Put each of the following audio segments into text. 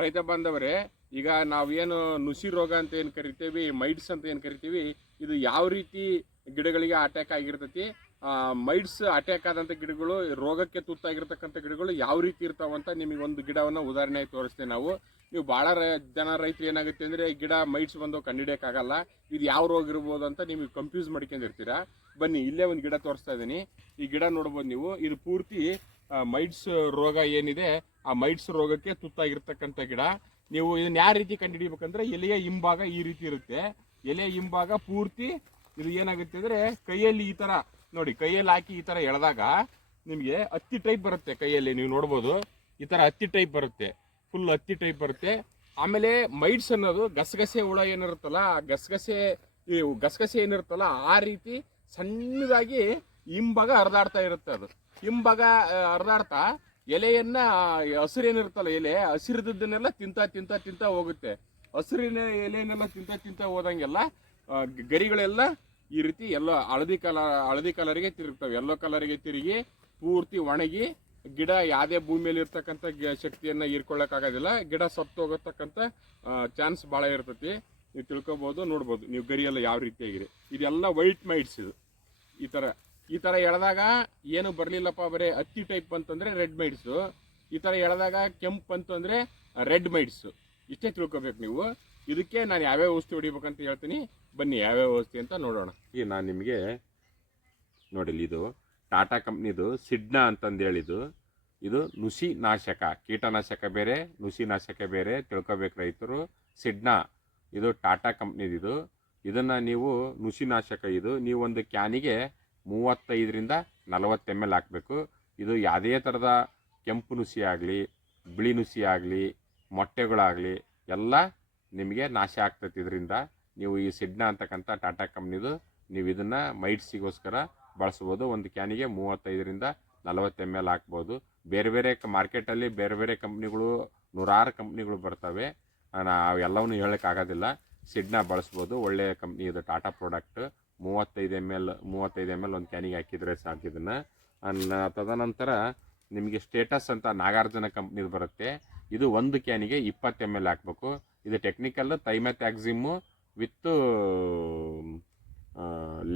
ರೈತ ಬಾಂಧವರೇ, ಈಗ ನಾವೇನು ನುಸಿ ರೋಗ ಅಂತ ಏನು ಕರಿತೀವಿ, ಮೈಡ್ಸ್ ಅಂತ ಏನು ಕರಿತೀವಿ, ಇದು ಯಾವ ರೀತಿ ಗಿಡಗಳಿಗೆ ಅಟ್ಯಾಕ್ ಆಗಿರ್ತೈತಿ, ಮೈಡ್ಸ್ ಅಟ್ಯಾಕ್ ಆದಂಥ ಗಿಡಗಳು, ರೋಗಕ್ಕೆ ತುತ್ತಾಗಿರ್ತಕ್ಕಂಥ ಗಿಡಗಳು ಯಾವ ರೀತಿ ಇರ್ತಾವಂತ ನಿಮಗೆ ಒಂದು ಗಿಡವನ್ನು ಉದಾಹರಣೆಯಾಗಿ ತೋರಿಸ್ತೇವೆ ನಾವು. ನೀವು ಭಾಳ ಜನ ರೈತರು ಏನಾಗುತ್ತೆ ಅಂದರೆ, ಗಿಡ ಮೈಡ್ಸ್ ಬಂದು ಕಂಡುಹಿಡಿಯೋಕ್ಕಾಗಲ್ಲ, ಇದು ಯಾವ ರೋಗ ಇರ್ಬೋದು ಅಂತ ನಿಮಗೆ ಕನ್ಫ್ಯೂಸ್ ಮಾಡ್ಕೊಂಡಿರ್ತೀರಾ. ಬನ್ನಿ, ಇಲ್ಲೇ ಒಂದು ಗಿಡ ತೋರಿಸ್ತಾ ಇದ್ದೀನಿ. ಈ ಗಿಡ ನೋಡ್ಬೋದು ನೀವು, ಇದು ಪೂರ್ತಿ ಮೈಡ್ಸ್ ರೋಗ ಏನಿದೆ ಆ ಮೈಡ್ಸ್ ರೋಗಕ್ಕೆ ತುತ್ತಾಗಿರ್ತಕ್ಕಂಥ ಗಿಡ. ನೀವು ಇದನ್ನ ಯಾವ ರೀತಿ ಕಂಡುಹಿಡಿಬೇಕಂದ್ರೆ, ಎಲೆಯ ಹಿಂಭಾಗ ಈ ರೀತಿ ಇರುತ್ತೆ. ಎಲೆಯ ಹಿಂಭಾಗ ಪೂರ್ತಿ ಇದು ಏನಾಗುತ್ತೆ ಅಂದರೆ, ಕೈಯಲ್ಲಿ ಈ ಥರ ನೋಡಿ, ಕೈಯಲ್ಲಿ ಹಾಕಿ ಈ ಥರ ಎಳೆದಾಗ ನಿಮಗೆ ಹತ್ತಿ ಟೈಪ್ ಬರುತ್ತೆ. ಕೈಯಲ್ಲಿ ನೀವು ನೋಡ್ಬೋದು, ಈ ಥರ ಹತ್ತಿ ಟೈಪ್ ಬರುತ್ತೆ, ಫುಲ್ ಹತ್ತಿ ಟೈಪ್ ಬರುತ್ತೆ. ಆಮೇಲೆ ಮೈಡ್ಸ್ ಅನ್ನೋದು ಗಸಗಸೆ ಹುಳ ಏನಿರುತ್ತಲ್ಲ, ಆ ಗಸಗಸೆ ಏನಿರುತ್ತಲ್ಲ ಆ ರೀತಿ ಸಣ್ಣದಾಗಿ ಹಿಂಭಾಗ ಹರಿದಾಡ್ತಾ ಇರುತ್ತೆ. ಅದು ಹಿಂಭಾಗ ಹರಿದಾಡ್ತಾ ಎಲೆಯನ್ನ, ಹಸಿರೇನಿರುತ್ತಲ್ಲ ಎಲೆ, ಹಸಿರಿದ್ದನ್ನೆಲ್ಲ ತಿಂತ ಹೋಗುತ್ತೆ. ಹಸಿರಿನ ಎಲೆಯನ್ನೆಲ್ಲ ತಿಂತ ಹೋದಂಗೆಲ್ಲ ಗರಿಗಳೆಲ್ಲ ಈ ರೀತಿ ಎಲ್ಲೋ ಹಳದಿ ಕಲರಿಗೆ ತಿರುಗ್ತವೆ. ಎಲ್ಲೋ ಕಲರಿಗೆ ತಿರುಗಿ ಪೂರ್ತಿ ಒಣಗಿ ಗಿಡ ಯಾವುದೇ ಭೂಮಿಯಲ್ಲಿ ಇರ್ತಕ್ಕಂಥ ಶಕ್ತಿಯನ್ನು ಹೀರ್ಕೊಳ್ಳೋಕ್ಕಾಗೋದಿಲ್ಲ. ಗಿಡ ಸತ್ತು ಹೋಗತಕ್ಕಂಥ ಚಾನ್ಸ್ ಭಾಳ ಇರ್ತೈತಿ. ನೀವು ತಿಳ್ಕೊಬೋದು, ನೋಡ್ಬೋದು ನೀವು ಗರಿಯೆಲ್ಲ ಯಾವ ರೀತಿಯಾಗಿದೆ. ಇದೆಲ್ಲ ವೈಟ್ ಮೈಡ್ಸ್. ಇದು ಈ ಥರ ಎಳೆದಾಗ ಏನು ಬರಲಿಲ್ಲಪ್ಪ, ಬರೀ ಹತ್ತಿ ಟೈಪ್ ಅಂತಂದರೆ ರೆಡ್ ಮೈಡ್ಸು. ಈ ಥರ ಎಳೆದಾಗ ಕೆಂಪು ಅಂತಂದರೆ ರೆಡ್ ಮೈಡ್ಸು. ಇಷ್ಟೇ ತಿಳ್ಕೊಬೇಕು ನೀವು. ಇದಕ್ಕೆ ನಾನು ಯಾವ್ಯಾವ ಔಷಧಿ ಹೊಡಿಬೇಕಂತ ಹೇಳ್ತೀನಿ. ಬನ್ನಿ ಯಾವ್ಯಾವ ಔಷಧಿ ಅಂತ ನೋಡೋಣ. ಈಗ ನಾನು ನಿಮಗೆ ನೋಡಿಲ್ಲ, ಇದು ಟಾಟಾ ಕಂಪ್ನಿದು ಸಿಡ್ನಾ ಅಂತಂದು ಹೇಳಿದ್ದು. ಇದು ನುಸಿ ನಾಶಕ, ಕೀಟನಾಶಕ ಬೇರೆ, ನುಸಿ ನಾಶಕ ಬೇರೆ, ತಿಳ್ಕೊಬೇಕು ರೈತರು. ಸಿಡ್ನಾ ಇದು ಟಾಟಾ ಕಂಪ್ನಿದು. ಇದನ್ನು ನೀವು ನುಸಿ ನಾಶಕ, ಇದು ನೀವು ಒಂದು ಕ್ಯಾನಿಗೆ 35ರಿಂದ 40 ml ಹಾಕಬೇಕು. ಇದು ಯಾವುದೇ ಥರದ ಕೆಂಪು ನುಸಿ ಆಗಲಿ, ಬಿಳಿ ನುಸಿ ಆಗಲಿ, ಮೊಟ್ಟೆಗಳಾಗಲಿ ಎಲ್ಲ ನಿಮಗೆ ನಾಶ ಆಗ್ತೈತಿ. ಇದರಿಂದ ನೀವು ಈ ಸಿಡ್ನಾ ಅಂತಕ್ಕಂಥ ಟಾಟಾ ಕಂಪ್ನಿದು ನೀವು ಇದನ್ನು ಮೈಡ್ಸಿಗೋಸ್ಕರ ಬಳಸ್ಬೋದು. ಒಂದು ಕ್ಯಾನಿಗೆ 35ರಿಂದ 40 ml ಹಾಕ್ಬೋದು. ಬೇರೆ ಮಾರ್ಕೆಟಲ್ಲಿ ಬೇರೆ ಕಂಪ್ನಿಗಳು, ನೂರಾರು ಕಂಪ್ನಿಗಳು ಬರ್ತವೆ. ಅವೆಲ್ಲವನ್ನೂ ಹೇಳೋಕ್ಕಾಗೋದಿಲ್ಲ. ಸಿಡ್ನಾ ಬಳಸ್ಬೋದು, ಒಳ್ಳೆಯ ಕಂಪ್ನಿ ಇದು, ಟಾಟಾ ಪ್ರಾಡಕ್ಟ್. 35 ml ಒಂದು ಕ್ಯಾನಿಗೆ ಹಾಕಿದರೆ ಸಾಕು. ಇದನ್ನು ತದನಂತರ ನಿಮಗೆ ಸ್ಟೇಟಸ್ ಅಂತ ನಾಗಾರ್ಜುನ ಕಂಪ್ನಿದು ಬರುತ್ತೆ. ಇದು ಒಂದು ಕ್ಯಾನಿಗೆ 20 ml ಹಾಕಬೇಕು. ಇದು ಟೆಕ್ನಿಕಲ್ ಥೈಮೆಥಾಕ್ಸಿಮು ವಿತ್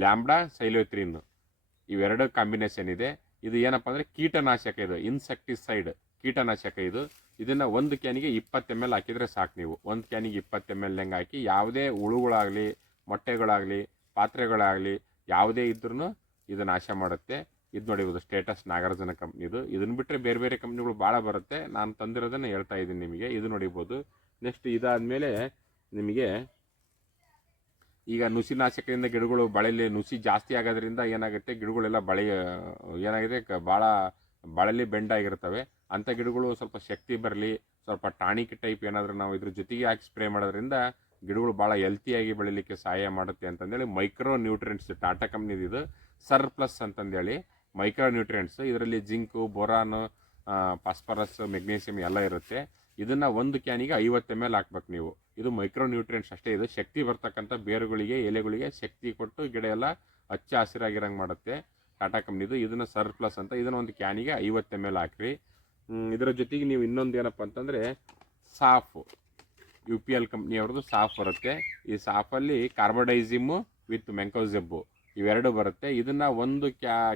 ಲ್ಯಾಂಬ್ಡಾ ಸೈಲೋತ್ರಿನ್, ಇವೆರಡು ಕಾಂಬಿನೇಷನ್ ಇದೆ. ಇದು ಏನಪ್ಪ ಅಂದರೆ ಕೀಟನಾಶಕ, ಇದು ಇನ್ಸೆಕ್ಟಿಸೈಡ್, ಕೀಟನಾಶಕ ಇದು. ಇದನ್ನು ಒಂದು ಕ್ಯಾನಿಗೆ 20 ml ಹಾಕಿದರೆ ಸಾಕು. ನೀವು ಒಂದು ಕ್ಯಾನಿಗೆ 20 ml ಹೆಂಗೆ ಹಾಕಿ, ಯಾವುದೇ ಹುಳುಗಳಾಗಲಿ, ಮೊಟ್ಟೆಗಳಾಗಲಿ, ಪಾತ್ರೆಗಳಾಗಲಿ ಯಾವುದೇ ಇದ್ರೂ ಇದು ನಾಶ ಮಾಡುತ್ತೆ. ಇದು ನೋಡಿ, ಇದು ಸ್ಟೇಟಸ್ ನಾಗಾರ್ಜುನ ಕಂಪ್ನಿದು. ಇದನ್ನು ಬಿಟ್ಟರೆ ಬೇರೆ ಕಂಪ್ನಿಗಳು ಭಾಳ ಬರುತ್ತೆ. ನಾನು ತಂದಿರೋದನ್ನು ಹೇಳ್ತಾ ಇದ್ದೀನಿ ನಿಮಗೆ. ಇದು ನೋಡಿಬೋದು. ನೆಕ್ಸ್ಟ್ ಇದಾದಮೇಲೆ ನಿಮಗೆ ಈಗ ನುಸಿನಾಶಕದಿಂದ ಗಿಡಗಳು ಬಳೆಯಲ್ಲಿ ನುಸಿ ಜಾಸ್ತಿ ಆಗೋದ್ರಿಂದ ಏನಾಗುತ್ತೆ, ಗಿಡಗಳೆಲ್ಲ ಏನಾಗಿದೆ, ಭಾಳ ಬಳೆಯಲ್ಲಿ ಬೆಂಡಾಗಿರ್ತವೆ. ಅಂಥ ಗಿಡಗಳು ಸ್ವಲ್ಪ ಶಕ್ತಿ ಬರಲಿ, ಸ್ವಲ್ಪ ಟಾನಿಕ್ ಟೈಪ್ ಏನಾದರೂ ನಾವು ಇದ್ರ ಜೊತೆಗೆ ಹಾಕಿ ಸ್ಪ್ರೇ ಮಾಡೋದ್ರಿಂದ ಗಿಡಗಳು ಭಾಳ ಹೆಲ್ತಿಯಾಗಿ ಬೆಳೀಲಿಕ್ಕೆ ಸಹಾಯ ಮಾಡುತ್ತೆ ಅಂತಂದೇಳಿ ಮೈಕ್ರೋ ನ್ಯೂಟ್ರಿಯೆಂಟ್ಸ್, ಟಾಟಾ ಕಂಪ್ನಿದು ಇದು ಸರ್ಪ್ಲಸ್ ಅಂತಂದೇಳಿ ಮೈಕ್ರೋ ನ್ಯೂಟ್ರಿಯೆಂಟ್ಸ್. ಇದರಲ್ಲಿ ಜಿಂಕು, ಬೋರಾನು, ಫಾಸ್ಫರಸ್, ಮೆಗ್ನೀಷಿಯಮ್ ಎಲ್ಲ ಇರುತ್ತೆ. ಇದನ್ನು ಒಂದು ಕ್ಯಾನಿಗೆ 50 ml ಹಾಕ್ಬೇಕು ನೀವು. ಇದು ಮೈಕ್ರೋ ನ್ಯೂಟ್ರಿಯೆಂಟ್ಸ್ ಅಷ್ಟೇ. ಇದು ಶಕ್ತಿ ಬರ್ತಕ್ಕಂಥ ಬೇರುಗಳಿಗೆ, ಎಲೆಗಳಿಗೆ ಶಕ್ತಿ ಕೊಟ್ಟು ಗಿಡ ಎಲ್ಲ ಹಚ್ಚ ಹಸಿರಾಗಿರಂಗೆ ಮಾಡುತ್ತೆ, ಟಾಟಾ ಕಂಪ್ನಿದು. ಇದನ್ನು ಸರ್ಪ್ಲಸ್ ಅಂತ. ಇದನ್ನು ಒಂದು ಕ್ಯಾನಿಗೆ 50 ml ಹಾಕ್ರಿ. ಇದರ ಜೊತೆಗೆ ನೀವು ಇನ್ನೊಂದು ಏನಪ್ಪ ಅಂತಂದರೆ ಸಾಫ್, UPL ಕಂಪ್ನಿಯವ್ರದ್ದು ಸಾಫ್ ಬರುತ್ತೆ. ಈ ಸಾಫಲ್ಲಿ ಕಾರ್ಬಡೈಸಿಮು ವಿತ್ ಮೆಂಕೋಜೆಬ್ಬು ಇವೆರಡು ಬರುತ್ತೆ. ಇದನ್ನು ಒಂದು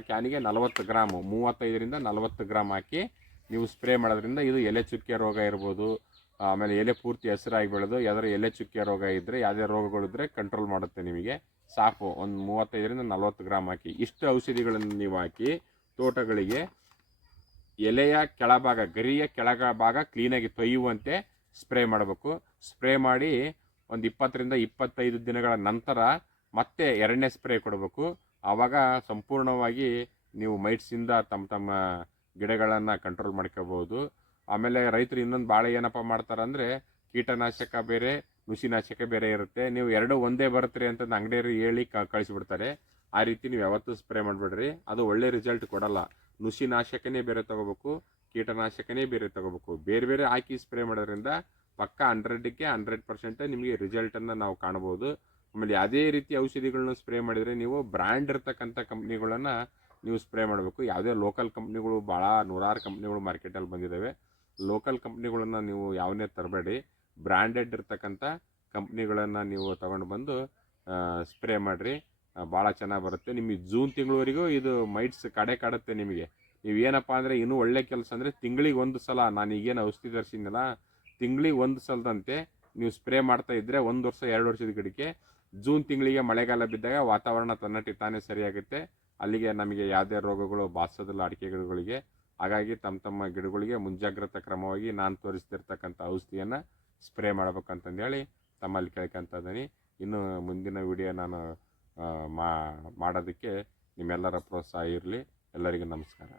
ಕ್ಯಾನಿಗೆ 40 ಗ್ರಾಮು, 35ರಿಂದ 40 ಗ್ರಾಮ್ ಹಾಕಿ ನೀವು ಸ್ಪ್ರೇ ಮಾಡೋದ್ರಿಂದ ಇದು ಎಲೆ ಚುಕ್ಕೆ ರೋಗ ಇರ್ಬೋದು, ಆಮೇಲೆ ಎಲೆ ಪೂರ್ತಿ ಹಸಿರಾಗಿ ಬೆಳೆದು ಯಾವ್ದಾರು ಎಲೆ ಚುಕ್ಕೆ ರೋಗ ಇದ್ದರೆ, ಯಾವುದೇ ರೋಗಗಳಿದ್ದರೆ ಕಂಟ್ರೋಲ್ ಮಾಡುತ್ತೆ ನಿಮಗೆ. ಸಾಫು ಒಂದು 35ರಿಂದ 40 ಗ್ರಾಮ್ ಹಾಕಿ. ಇಷ್ಟು ಔಷಧಿಗಳನ್ನು ನೀವು ಹಾಕಿ ತೋಟಗಳಿಗೆ ಎಲೆಯ ಕೆಳಭಾಗ, ಗರಿಯ ಕೆಳಭಾಗ ಕ್ಲೀನಾಗಿ ತೊಯ್ಯುವಂತೆ ಸ್ಪ್ರೇ ಮಾಡಬೇಕು. ಸ್ಪ್ರೇ ಮಾಡಿ ಒಂದು 20ರಿಂದ 25 ದಿನಗಳ ನಂತರ ಮತ್ತೆ ಎರಡನೇ ಸ್ಪ್ರೇ ಕೊಡಬೇಕು. ಆವಾಗ ಸಂಪೂರ್ಣವಾಗಿ ನೀವು ಮೈಟ್ಸಿಂದ ತಮ್ಮ ಗಿಡಗಳನ್ನು ಕಂಟ್ರೋಲ್ ಮಾಡ್ಕೋಬೋದು. ಆಮೇಲೆ ರೈತರು ಇನ್ನೊಂದು ಭಾಳ ಏನಪ್ಪ ಮಾಡ್ತಾರೆ ಅಂದರೆ, ಕೀಟನಾಶಕ ಬೇರೆ, ನುಸಿನಾಶಕ ಬೇರೆ ಇರುತ್ತೆ. ನೀವು ಎರಡು ಒಂದೇ ಬರುತ್ತೆ ಅಂತಂದು ಅಂಗಡಿಯವರು ಹೇಳಿ ಕಳಿಸಿಬಿಡ್ತಾರೆ. ಆ ರೀತಿ ನೀವು ಯಾವತ್ತೂ ಸ್ಪ್ರೇ ಮಾಡಿಬಿಡ್ರಿ, ಅದು ಒಳ್ಳೆ ರಿಸಲ್ಟ್ ಕೊಡಲ್ಲ. ನುಸಿನಾಶಕನೇ ಬೇರೆ ತೊಗೋಬೇಕು, ಕೀಟನಾಶಕನೇ ಬೇರೆ ತೊಗೋಬೇಕು. ಬೇರೆ ಹಾಕಿ ಸ್ಪ್ರೇ ಮಾಡೋದ್ರಿಂದ ಪಕ್ಕ 100ಕ್ಕೆ 100% ನಿಮಗೆ ರಿಸಲ್ಟನ್ನು ನಾವು ಕಾಣ್ಬೋದು. ಆಮೇಲೆ ಯಾವುದೇ ರೀತಿ ಔಷಧಿಗಳನ್ನ ಸ್ಪ್ರೇ ಮಾಡಿದರೆ ನೀವು ಬ್ರ್ಯಾಂಡ್ ಇರ್ತಕ್ಕಂಥ ಕಂಪ್ನಿಗಳನ್ನು ನೀವು ಸ್ಪ್ರೇ ಮಾಡಬೇಕು. ಯಾವುದೇ ಲೋಕಲ್ ಕಂಪ್ನಿಗಳು ಭಾಳ ನೂರಾರು ಕಂಪ್ನಿಗಳು ಮಾರ್ಕೆಟಲ್ಲಿ ಬಂದಿದ್ದಾವೆ. ಲೋಕಲ್ ಕಂಪ್ನಿಗಳನ್ನು ನೀವು ಯಾವನ್ನೇ ತರಬೇಡಿ, ಬ್ರ್ಯಾಂಡೆಡ್ ಇರ್ತಕ್ಕಂಥ ಕಂಪ್ನಿಗಳನ್ನು ನೀವು ತಗೊಂಡು ಬಂದು ಸ್ಪ್ರೇ ಮಾಡಿರಿ. ಭಾಳ ಚೆನ್ನಾಗಿ ಬರುತ್ತೆ. ನಿಮಗೆ ಜೂನ್ ತಿಂಗಳವರೆಗೂ ಇದು ಮೈಟ್ಸ್ ಕಾಡುತ್ತೆ ನಿಮಗೆ. ನೀವು ಏನಪ್ಪ ಅಂದರೆ ಇನ್ನೂ ಒಳ್ಳೆ ಕೆಲಸ ಅಂದರೆ ತಿಂಗಳಿಗೆ ಒಂದು ಸಲ, ನಾನು ಈಗೇನು ಔಷಧಿ ತರಿಸಿದ್ನಲ್ಲ, ತಿಂಗಳಿಗೆ ಒಂದು ಸಲದಂತೆ ನೀವು ಸ್ಪ್ರೇ ಮಾಡ್ತಾ ಇದ್ದರೆ 1 ವರ್ಷ 2 ವರ್ಷದ ಗಿಡಕ್ಕೆ ಜೂನ್ ತಿಂಗಳಿಗೆ ಮಳೆಗಾಲ ಬಿದ್ದಾಗ ವಾತಾವರಣ ತನ್ನಟಿ ತಾನೇ ಸರಿಯಾಗುತ್ತೆ. ಅಲ್ಲಿಗೆ ನಮಗೆ ಯಾವುದೇ ರೋಗಗಳು ಬಾಧಿಸೋದಿಲ್ಲ ಅಡಿಕೆ ಗಿಡಗಳಿಗೆ. ಹಾಗಾಗಿ ತಮ್ಮ ಗಿಡಗಳಿಗೆ ಮುಂಜಾಗ್ರತಾ ಕ್ರಮವಾಗಿ ನಾನು ತೋರಿಸ್ತಿರ್ತಕ್ಕಂಥ ಔಷಧಿಯನ್ನು ಸ್ಪ್ರೇ ಮಾಡ್ಬೇಕಂತಂದೇಳಿ ತಮ್ಮಲ್ಲಿ ಕೇಳ್ಕೊತಾ ಇದ್ದೀನಿ. ಇನ್ನು ಮುಂದಿನ ವಿಡಿಯೋ ನಾನು ಮಾಡೋದಕ್ಕೆ ನಿಮ್ಮೆಲ್ಲರ ಪ್ರೋತ್ಸಾಹ ಇರಲಿ. ಎಲ್ಲರಿಗೂ ನಮಸ್ಕಾರ.